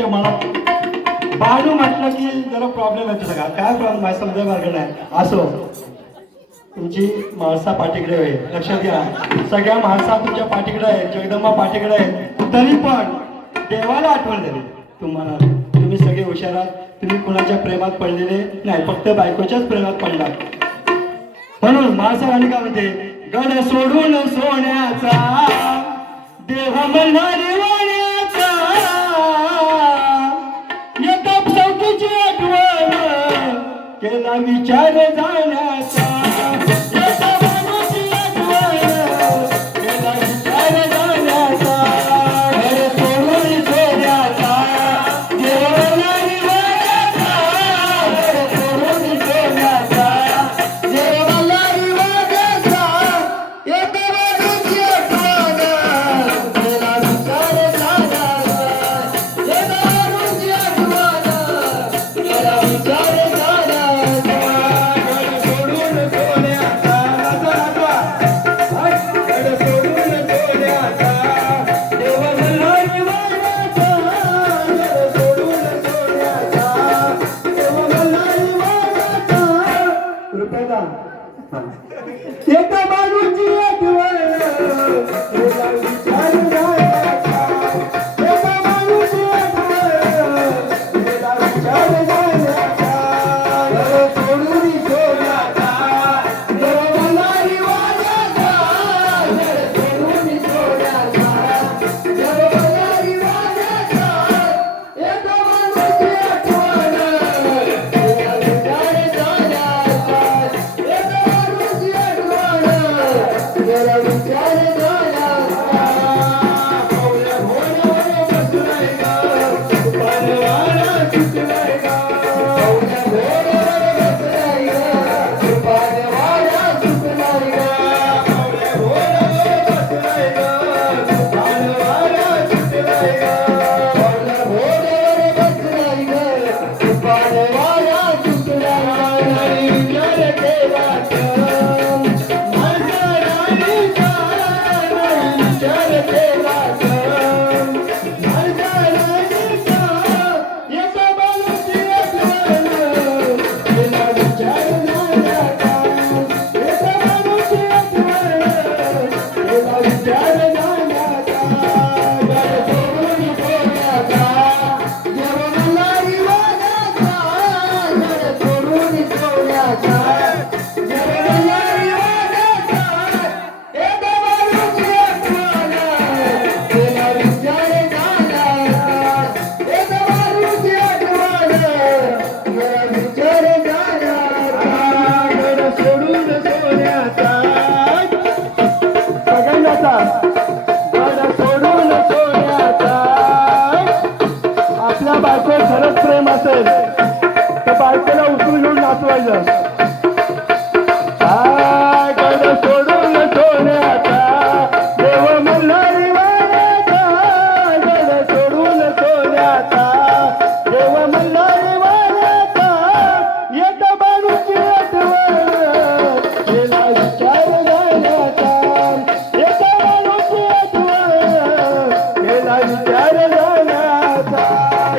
त्यांच्या मनात बाणू म्हटलं की जरा प्रॉब्लेम येतो सगळा काय प्रॉब्लेम आहे समजा मार्ग नाही. असो. तुमची माणसा पाठीकडे आहे लक्षात घ्या. सगळ्या माणसा तुमच्या पाठीकडे आहेत. जगदंबा पाठीकडे आहेत. तरी पण देवाला आठवण झाली. तुम्हाला. तुम्ही सगळे हुशार आहात. तुम्ही कुणाच्या प्रेमात पडलेले नाही. फक्त बायकोच्याच प्रेमात पडला म्हणून म्हाळसा आणि काय म्हणते? गड सोडून सोन्याचा देह मल्हारी केला विचार जाण्याचा. होता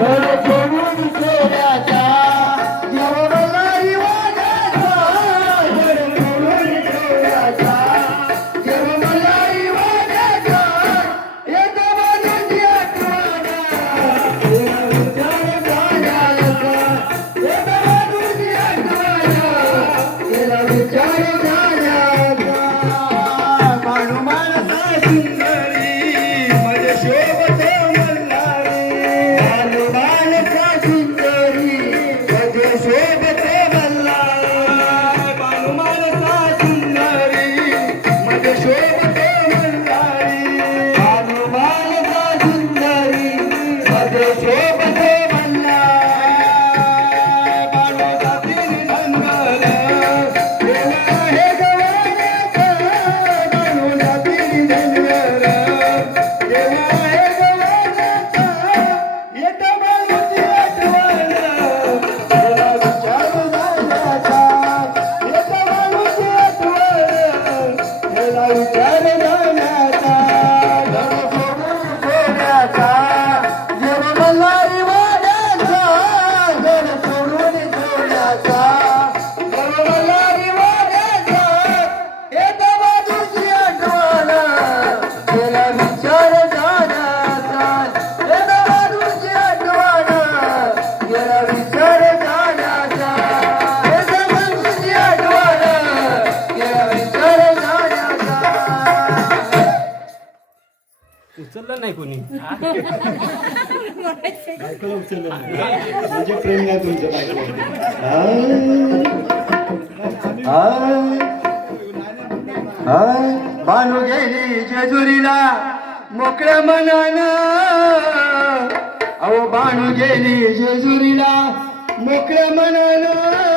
Amen. बायकोला उचललं म्हणजे प्रेम नाही तुमच्या बायकोला. आ? गेली जेजुरीला मोकळ्या मनानं अहो बाणू गेली जेजुरीला मोकळ्या मनानं